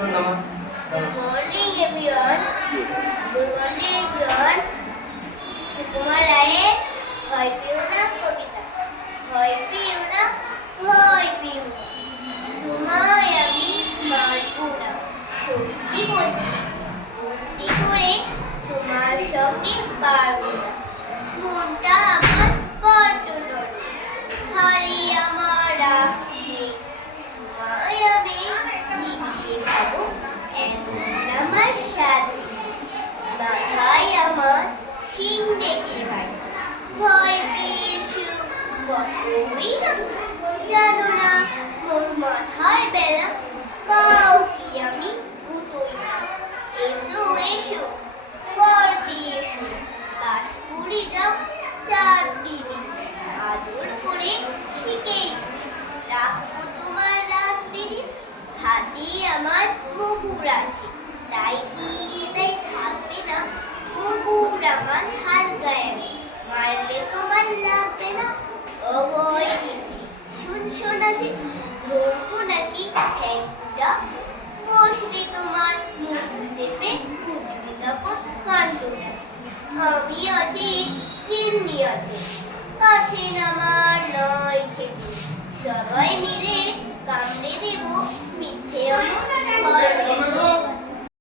Good morning everyone. Good morning everyone. Sukumar রায়ের ভয় পেও না কবিতা। ভয় পেও না, ভয় পেও না, তোমায় আমি মারবো না। সত্যি বলছি, মস্তি করে তোমার সঙ্গে পারবো না। মনটা আমার বড্ড নরম, হারে আমার রাগ নেই। তোমায় আমি চিবিয়ে খাবো, এমন আমার সাথে। মাথায় আমার শিং ডেকে ভাই, ভয় পেয়েছো কতই না। জানো না মোর মাথায় বেড়া, কাউকে আমি ভুতোই না। এসো এসো পড়তে এসো, বাস করে যাও 4 দিনে। আদর করে শিখেই রাখবো তোমার রাত্রিদিন। হাতে আমার মুগুর আছে, তাই কি হৃদয় থাকবে না। মুগুর আমার হালকায়, মারলে তোমার লাগবে না। অভয় দিচ্ছি শুনছো না যে, ধরবো নাকি ঠ্যাংটা। বসলে তোমার মুগুর চেপে খুশবি তখন কাণ্ডটা। আমি আছি, তিন্নি আছে, আছেন আমার 9 ছেলে। সবাই মিলে কামড়ে দেব মিথ্যে আমার